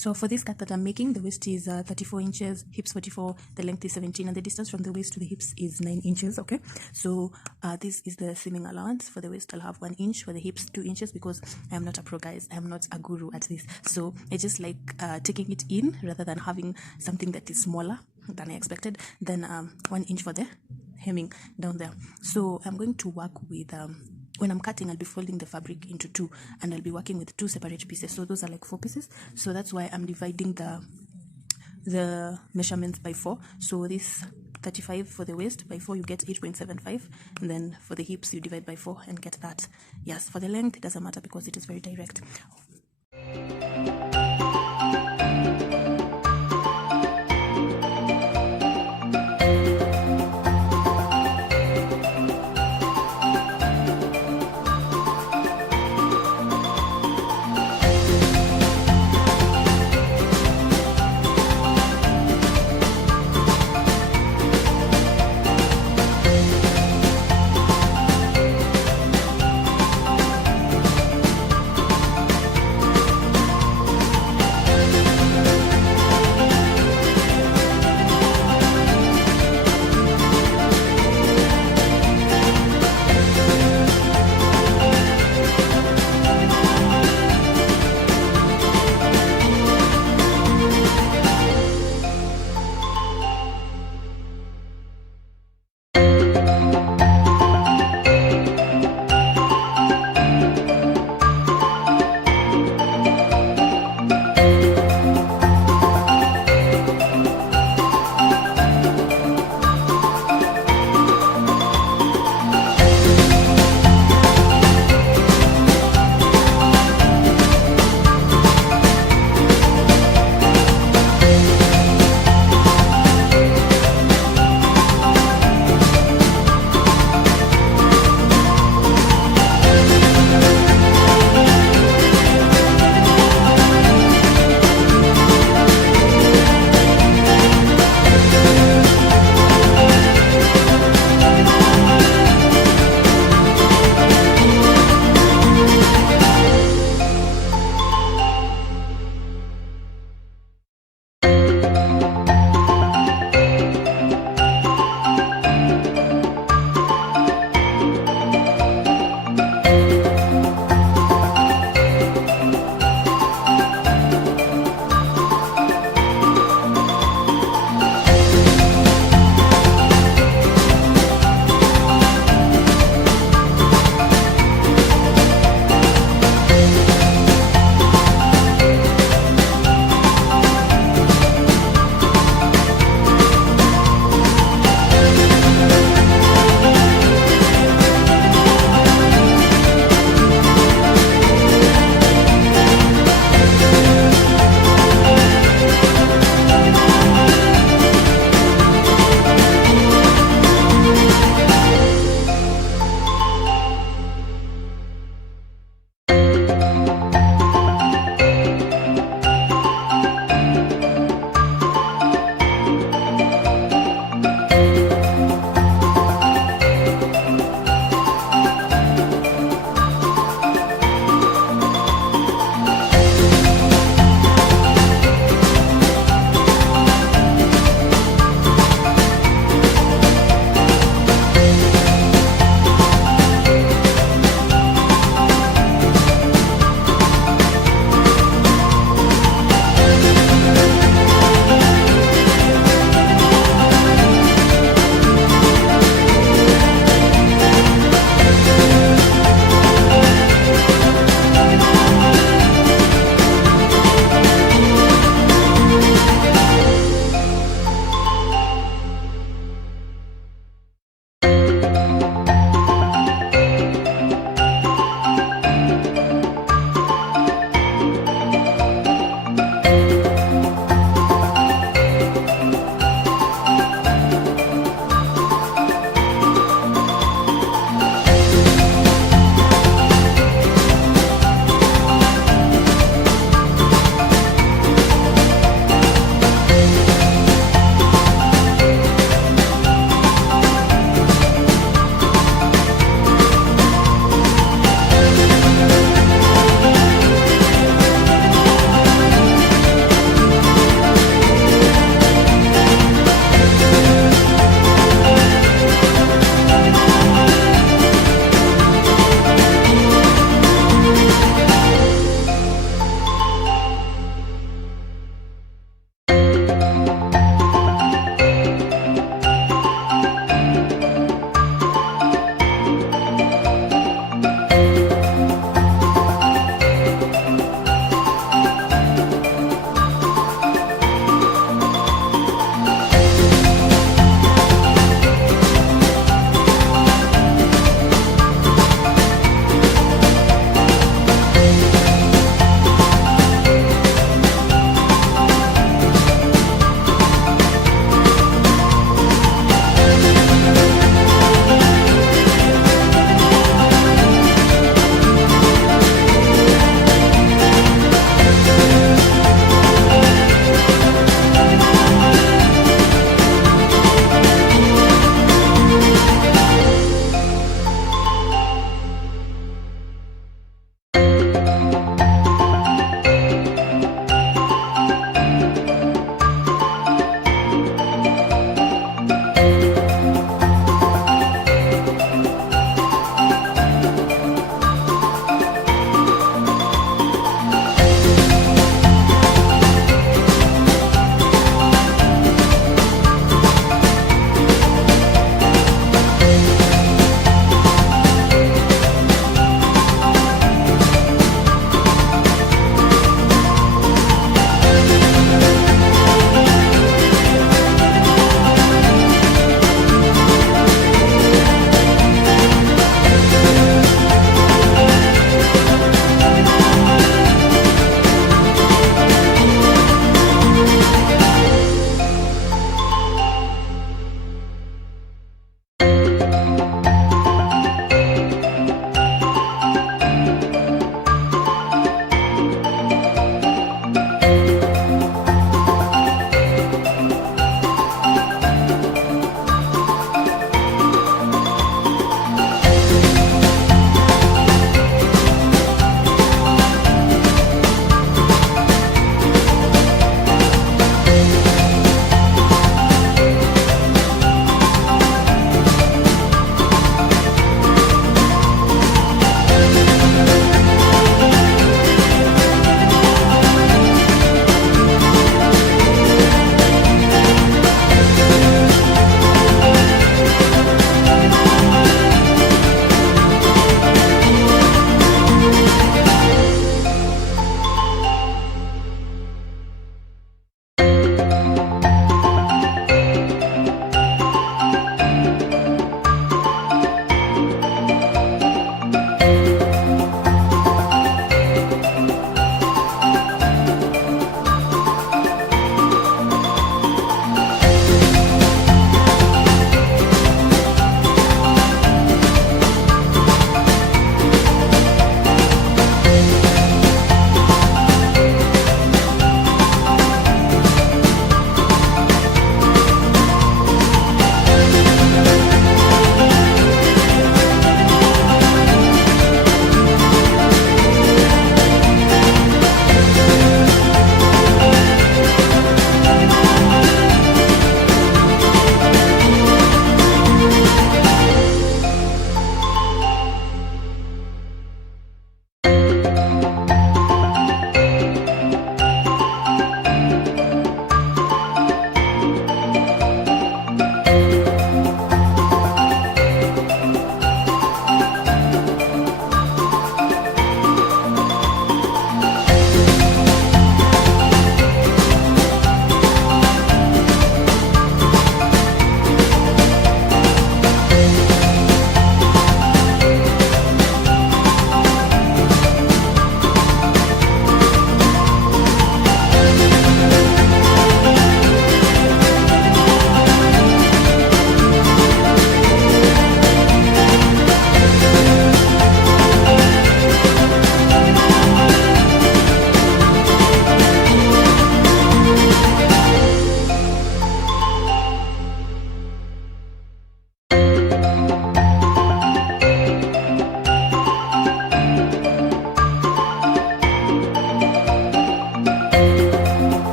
So for this cut that I'm making, the waist is 34 inches, hips 44, the length is 17, and the distance from the waist to the hips is 9 inches. Okay, so this is the seaming allowance. For the waist I'll have 1 inch, for the hips 2 inches, because I am not a pro, guys. I am not a guru at this, so I just like taking it in rather than having something that is smaller than I expected. Then 1 inch for the hemming down there. So I'm going to work with when I'm cutting, I'll be folding the fabric into 2, and I'll be working with 2 separate pieces. So those are like 4 pieces. So that's why I'm dividing the measurements by 4. So this 35 for the waist by 4, you get 8.75, and then for the hips you divide by 4 and get that. Yes, for the length it doesn't matter because it is very direct.